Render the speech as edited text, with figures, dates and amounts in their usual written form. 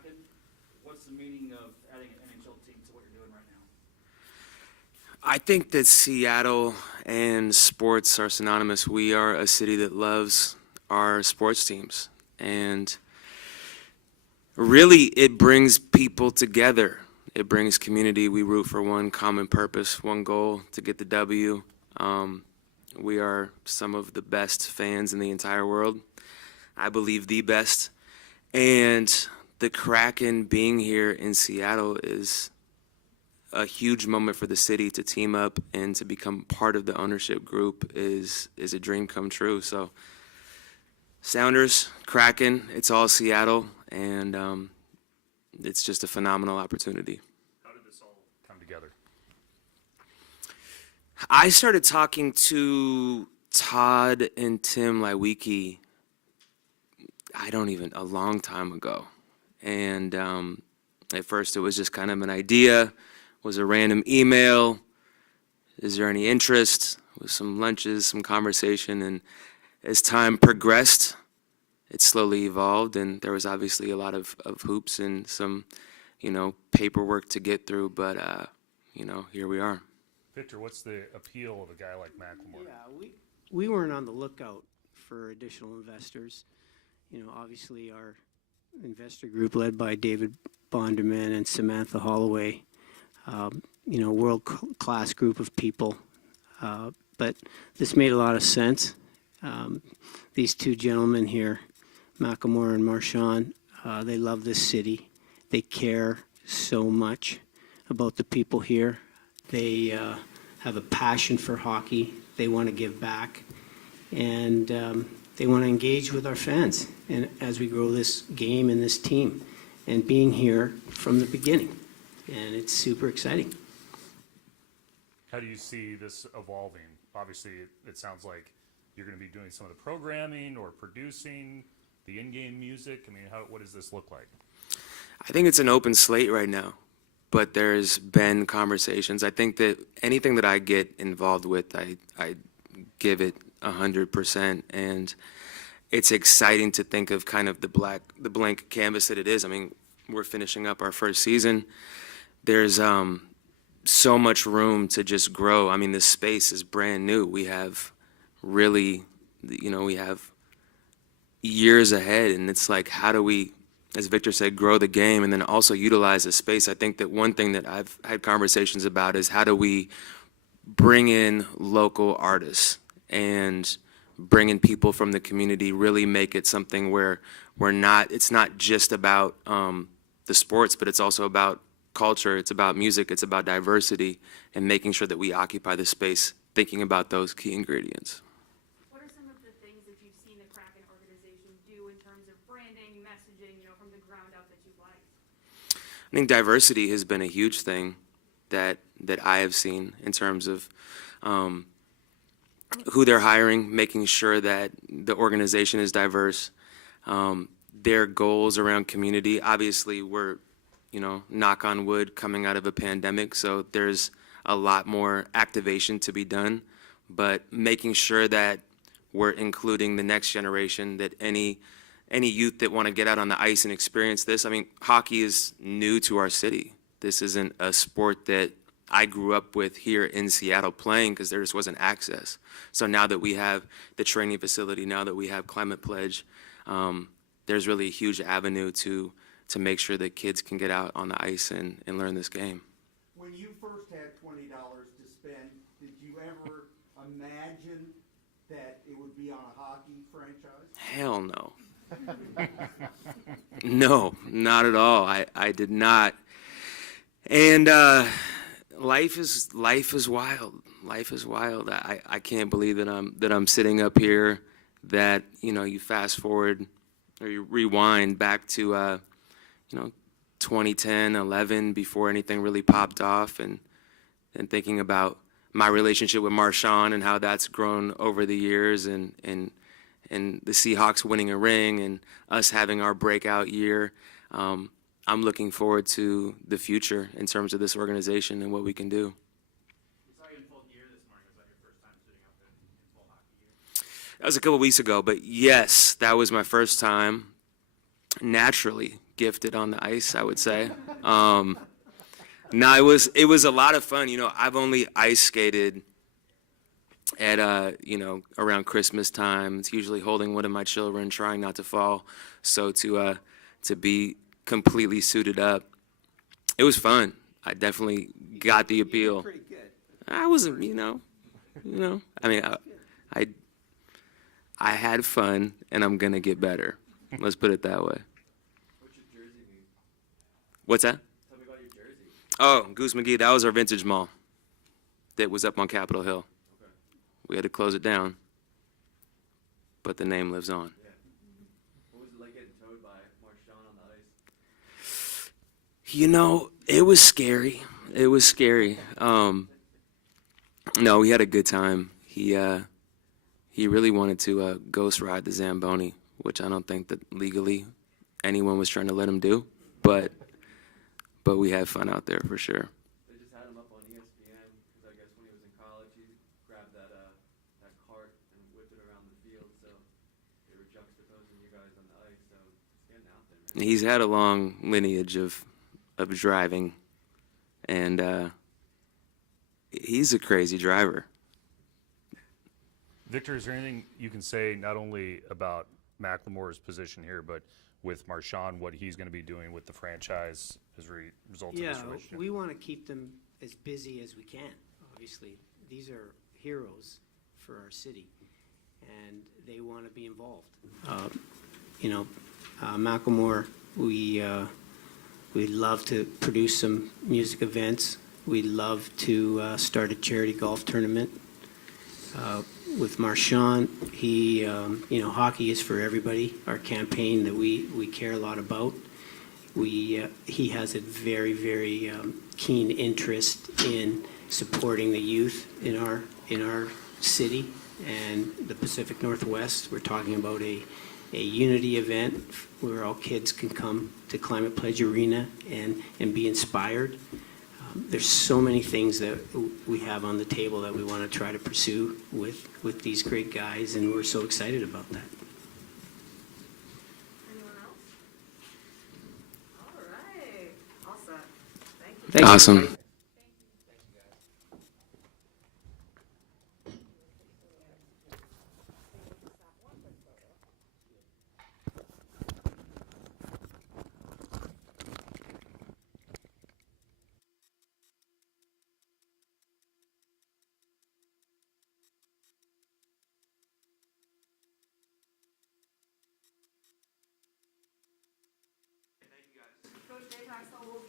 Kraken. What's the meaning of adding an NHL team to what you're doing right now? I think that Seattle and sports are synonymous. We are a city that loves our sports teams. And really, it brings people together. It brings community. We root for one common purpose, one goal, to get the W. We are some of the best fans in the entire world. I believe the best. And the Kraken being here in Seattle is a huge moment for the city. To team up and to become part of the ownership group is a dream come true. So Sounders, Kraken, it's all Seattle, and it's just a phenomenal opportunity. How did this all come together? I started talking to Todd and Tim Lywicki, a long time ago. And at first it was just kind of an idea, was a random email, is there any interest, with some lunches, some conversation, and as time progressed, it slowly evolved, and there was obviously a lot of hoops and some, paperwork to get through, but, here we are. Victor, what's the appeal of a guy like Macklemore? Yeah, we weren't on the lookout for additional investors. Obviously our investor group led by David Bonderman and Samantha Holloway, world-class group of people. But this made a lot of sense. These two gentlemen here, Macklemore and Marshawn, they love this city. They care so much about the people here. They have a passion for hockey. They want to give back. And they want to engage with our fans and as we grow this game and this team, and being here from the beginning. And it's super exciting. How do you see this evolving? Obviously, it sounds like you're going to be doing some of the programming or producing the in-game music. I mean, what does this look like? I think it's an open slate right now, but there's been conversations. I think that anything that I get involved with, I give it 100%, and it's exciting to think of kind of the blank canvas that it is. I mean, we're finishing up our first season. There's so much room to just grow. I mean, this space is brand new. We have really, we have years ahead, and it's like, how do we, as Victor said, grow the game and then also utilize the space? I think that one thing that I've had conversations about is how do we bring in local artists and bring in people from the community, really make it something where it's not just about the sports, but it's also about culture, it's about music, it's about diversity, and making sure that we occupy the space, thinking about those key ingredients. What are some of the things that you've seen the Kraken organization do in terms of branding, messaging, from the ground up that you've liked? I think diversity has been a huge thing that I have seen in terms of who they're hiring, making sure that the organization is diverse, their goals around community. Obviously, we're, knock on wood, coming out of a pandemic, so there's a lot more activation to be done, but making sure that we're including the next generation, that any youth that want to get out on the ice and experience this. I mean, hockey is new to our city. This isn't a sport that I grew up with here in Seattle playing because there just wasn't access. So now that we have the training facility, now that we have Climate Pledge, there's really a huge avenue to make sure that kids can get out on the ice and learn this game. When you first had $20 to spend, did you ever imagine that it would be on a hockey franchise? Hell no. No, not at all. I did not. And life is wild. Life is wild. I can't believe that I'm sitting up here, that you fast forward or you rewind back to 2010, 11, before anything really popped off, and thinking about my relationship with Marshawn and how that's grown over the years, and the Seahawks winning a ring and us having our breakout year. I'm looking forward to the future in terms of this organization and what we can do. We saw you in full gear this morning. Was that your first time sitting up in full hockey gear? That was a couple weeks ago, but yes, that was my first time. Naturally, gifted on the ice, I would say. No, it was a lot of fun. You know, I've only ice skated at you know, around Christmas time. It's usually holding one of my children, trying not to fall. So to be completely suited up, it was fun. I definitely got the appeal. Pretty good. I wasn't, you know. I mean, I had fun, and I'm gonna get better. Let's put it that way. What's your jersey mean? What's that? Tell me about your jersey. Oh, Goose McGee. That was our vintage mall. That was up on Capitol Hill. Okay. We had to close it down, but the name lives on. Yeah. What was it like getting towed by Marshawn on the ice? You know, it was scary. It was scary. No, we had a good time. He really wanted to ghost ride the Zamboni, which I don't think that legally anyone was trying to let him do, but we had fun out there for sure. They just had him up on ESPN because I guess when he was in college, he grabbed that cart and whipped it around the field. So they were juxtaposing you guys on the ice. So it's getting out there, man. He's had a long lineage of driving, and he's a crazy driver. Victor, is there anything you can say not only about Macklemore's position here, but with Marshawn, what he's going to be doing with the franchise as a result of Yeah, this relationship? we want to keep them as busy as we can, obviously. These are heroes for our city, and they want to be involved. You know, Macklemore, we love to produce some music events. We love to start a charity golf tournament. With Marshawn, he, you know, hockey is for everybody. Our campaign that we care a lot about. He has a very, very keen interest in supporting the youth in our city and the Pacific Northwest. We're talking about a unity event where all kids can come to Climate Pledge Arena and be inspired. There's so many things that we have on the table that we want to try to pursue with these great guys, and we're so excited about that. Anyone else? All right. All set. Thank you. Awesome. Coach J. Paxton will